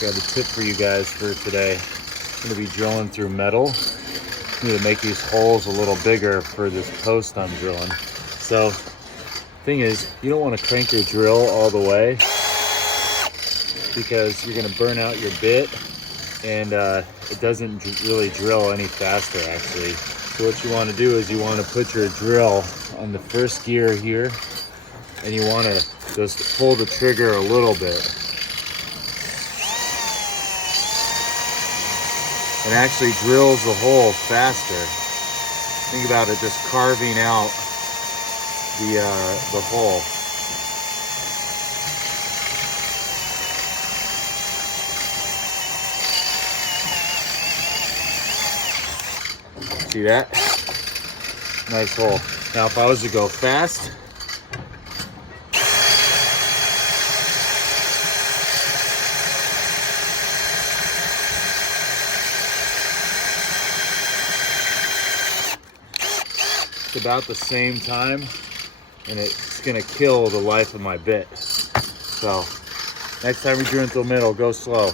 Got a tip for you guys for today. I'm gonna be drilling through metal. Need to make these holes a little bigger for this post I'm drilling. So, thing is, you don't want to crank your drill all the way because you're gonna burn out your bit, and it doesn't really drill any faster actually. So what you want to do is you want to put your drill on the first gear here, and you want to just pull the trigger a little bit. It actually drills the hole faster. Think about it, just carving out the hole. See that? Nice hole. Now if I was to go fast, it's about the same time, and it's gonna kill the life of my bit. So next time you're doing through middle, go slow.